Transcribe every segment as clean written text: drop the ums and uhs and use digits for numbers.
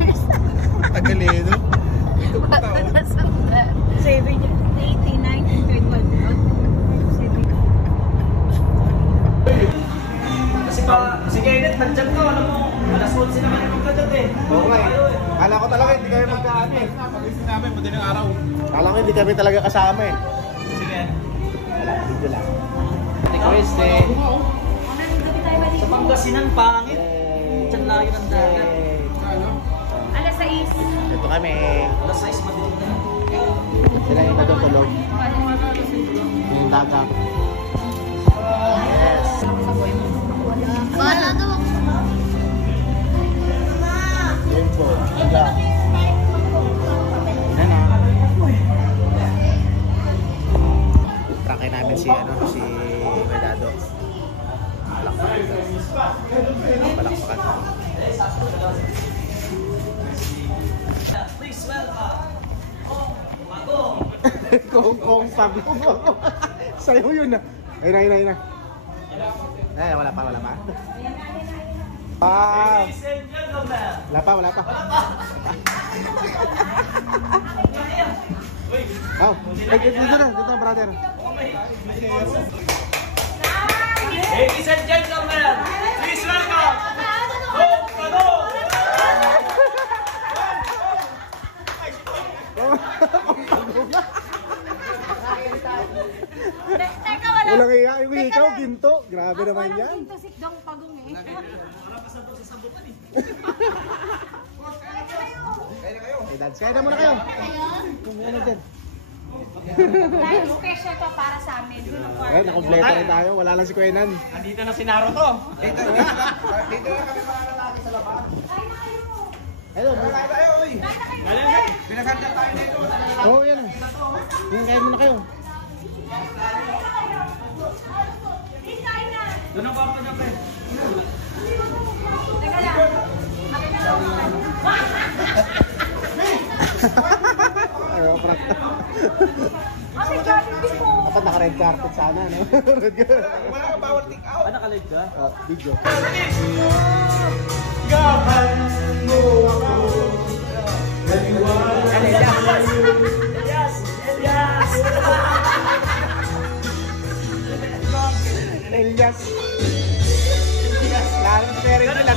years. Tagalino. Ito pa tao. 7 years. 89, 21. Kasi Kenneth, nag-chat ko, alam mo, alas 11 naman yung magka-chat eh. Oo nga eh. Kala ko talaga hindi kami magkaano eh. Pag-isip namin, madaling araw. Kala ko hindi kami talaga kasama eh. Sige. Wala, dito lang. Ate Kristen. Sa Pangasinan, pangit. Diyan layo ng dagat. Alas 6. Ito kami. Alas 6 madilim na. Sila yung natutulog. Yung dagat. Yes. Wala daw ako. Yun po. Wala. Yan na. Prangkay namin si Medado. Palakpakan. Please welcome. Kung sabi ko. Sa'yo yun na. Ayun na. Eh, wala pa. Wow! Ladies and gentlemen. Wala pa. Oh, dito brother. Ladies and gentlemen, please welcome. Hope Kano. Teka, wala. Walang iya, yung ikaw, ginto. Grabe naman yan. Ginto si Dong Pagong eh. Hey, dads, kaya na muna kayo. Ano dyan? Dahil special to para sa amin. Eh, nakompleto rin tayo. Wala lang si Kuenan. Nandito na si Naruto. Dito na kami mga lalaki sa labahan. Hello, pinaganda tayo dito. Oo, yan. Yung kain muna kayo. Doon ang kwarto niya, pre. Teka lang. Ayaw, prank. Kasi Jollibee po. Dapat naka-red carpet sana, no? Red carpet. Wala ka bawal take out. Nakalit ka? Video. Gahan mo ako. Elias. Larang seri nila.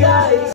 Guys.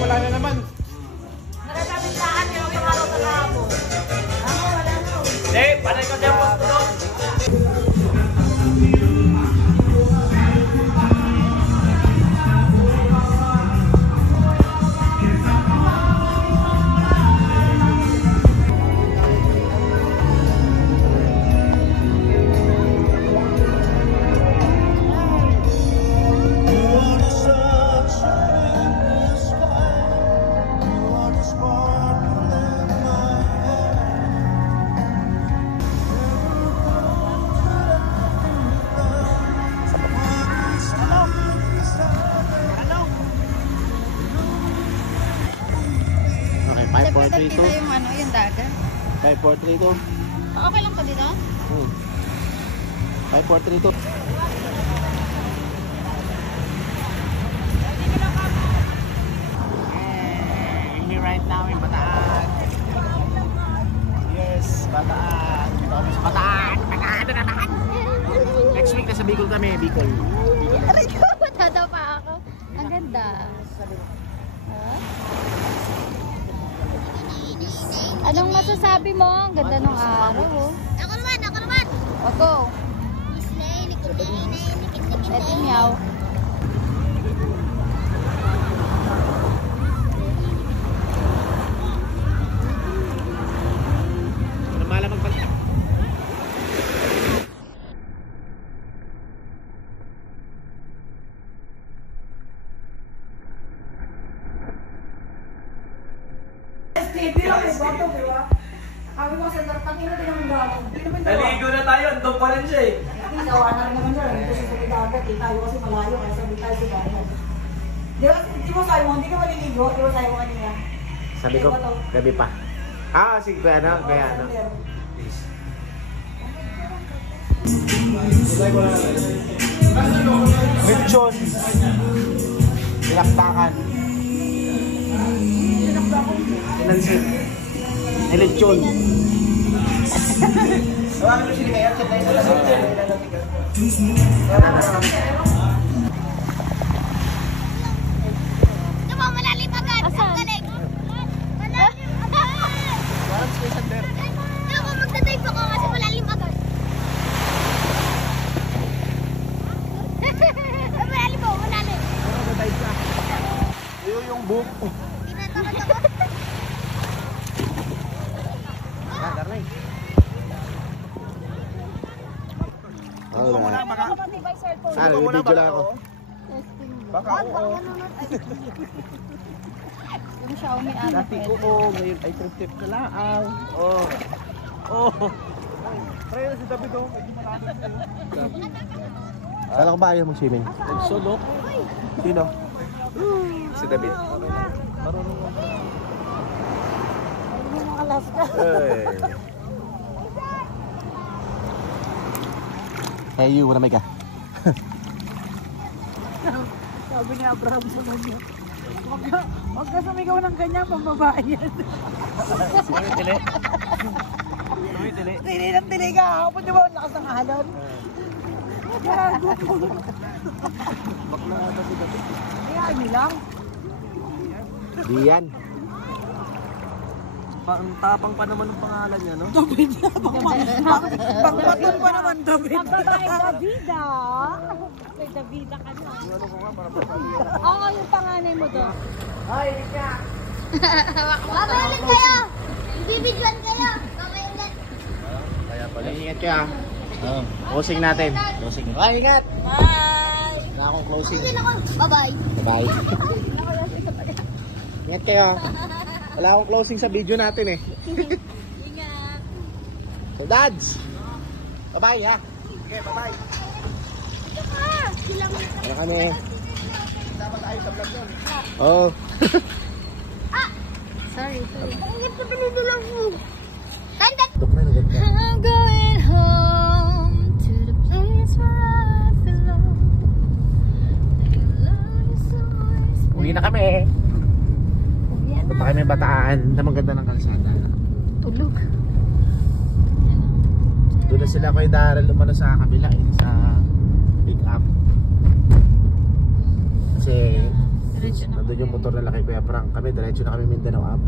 Wala na naman. Nagkakabit saan yung pangaraw sa kahapon. Wala na. Hindi, panay ko siya po tulog. Pwede kita yung ano, yung dagat. 5432. Okay lang pa dito? 5432. right now in Bataan. Yes, Bataan. Dito kami sa Bataan. Bataan na naman. Next week nasa Bicol kami, Bicol. Aray ko, matataw pa ako. Ang ganda. Huh? Anong masasabi mo? Ang ganda ng araw, oh. Ako naman, ako naman. Oto. Ito meow. Ano malamang pala? Kami mo sa tartangin din ang gato. Naligo na tayo, andun pa rin siya eh. Gawa na rin naman siya. Dito sa dagat eh. Tayo kasi malayo kaya sabi tayo sa dagat. Di ba sabi mo, hindi ka maliligo? Di ba sabi mo kanina? Sabi ko, gabi pa. Ah, sige, kaya ano, kaya ano. Lechon. Pinakbakan. Pinansin. Lechon. Tawagan mo sila kayo, chat na isa lang. Ito mo, malalim agad. Ang galing. Malalim agad. Ito mo, magdadive ako kasi malalim agad. Malalim po, malalim. Iyo yung book. Tinatakot ako. Ah, Darnay. Wala. Ah, video lang ako. Baka oo. Yung Xiaomi ano. Dati oo, ngayon ay trip ka lang. Oo. Oo. Pre, si David oh, medyo malalim sa'yo. Kala ko ba ayaw mag-swimming? Solo? Sino? Si David. Marunong mo. Alaska. Hey you, wanna make a? Sabi ni Abraham sa kanya. Huwag ka sumigaw ng ganyan, pambabae yan. Tili. Tili. Tili ng tili ka, kapag di ba ang lakas ng alon? Gago po. Bakla ata si David. Kaya lang. Diyan. Ang tapang pa naman ng pangalan niya, no? David. Pagpatun pa naman, David. Babae Davida. May Davida ka na. Oo, yung panganay mo doon. Ay, ka. Babalik kayo! Bibidyan kayo! Babalik! Kaya pala. Ingat ka. Closing natin. Closing. Bye, ingat. Bye! Wala akong closing. Bye-bye! Bye. Ingat kayo. Wala akong closing sa video natin eh. Ingat! So dads. Bye-bye ha. Okay, bye-bye. Ano kami? Dapat tayo sa vlog yun. Oo. Sorry. Bakit ka pinidulang mo? I'm going home to the place where I belong. Uwi na kami. Punta kami Bataan. Namang ganda ng kalsada. Tulog. Doon na sila kay Daryl lumano sa kabila eh, sa pick up. Kasi nandun yung motor na laki Kuya Frank. Kami diretso na kami Mindanao up.